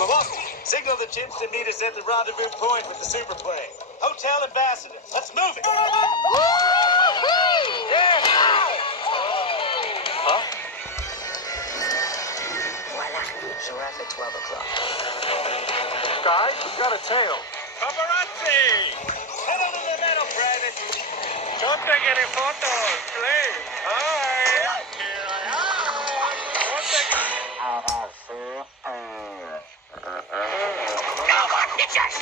Kowalski, signal the chimps to meet us at the rendezvous point with the superplane. Hotel Ambassador. Let's move it. Yeah. Huh? Voila. Giraffe at 12 o'clock. Guy, we've got a tail. Paparazzi! Head over the metal, Private. Don't take any photos, please. Hi! Here I am! Don't take... Come on, bitches!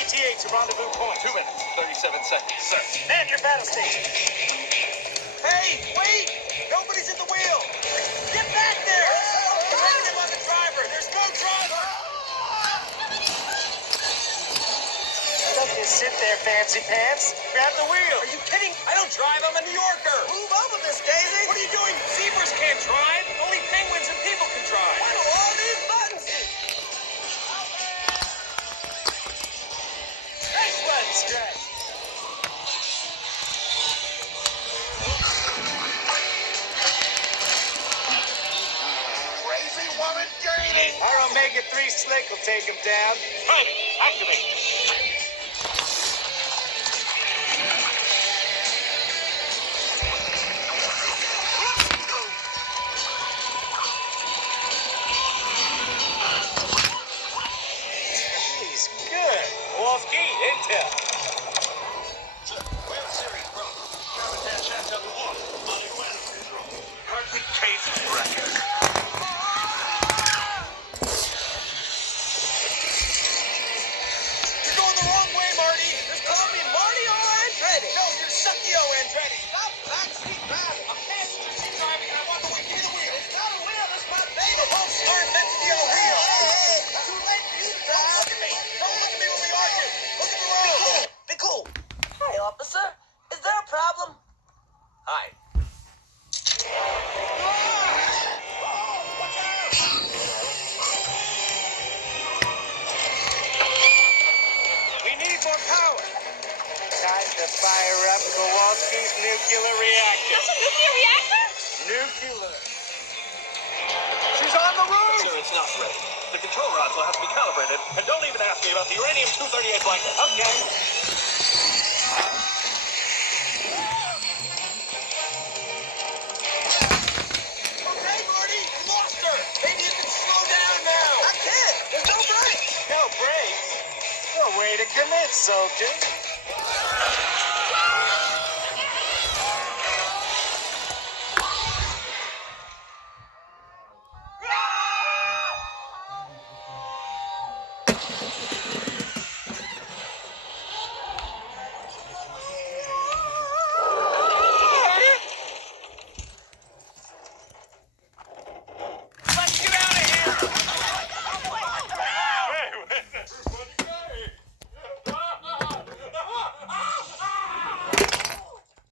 ETA to rendezvous point. 2 minutes, 37 seconds. Sir. Man your battle station. Hey, wait! Nobody's in the wheel! Get back there! Negative on the driver! There's no driver! Don't just sit there, fancy pants. Grab the wheel. Are you kidding? I don't drive, I'm a New Yorker! Move over, Miss Daisy! What are you doing? Zebras can't drive! Only penguins and people can drive! What do all these buttons do? Stretch one, stretch. Crazy woman gaining! Our Omega-3 slick will take him down. Hey, activate! He's good. Kowalski, intel. Wheel series, bro. Habitat Chateau Noir. Money well control. Perfect case of record. You're going the wrong way, Marty. There's probably Marty O. Andretti. No, you're Sucky O. Andretti. Stop backseat driving. I'm passenger seat driving and I want to give me the wheel. It's not a wheel. It's my baby. The boats aren't meant to be on a wheel. Hey, too late for you to drive. Don't look at me. Don't look at me when we argue. Look at the road. Be cool. Hi, officer. Is there a problem? Hi. We need more power. Time to fire up Kowalski's nuclear reactor. That's a nuclear reactor? Nuclear. She's on the roof. Sir, it's not ready. The control rods will have to be calibrated. And don't even ask me about the uranium-238 blanket. Okay. Okay, Marty, you lost her. Maybe you can slow down now. I can't. There's no brakes. No brakes. No way to commit, soldier.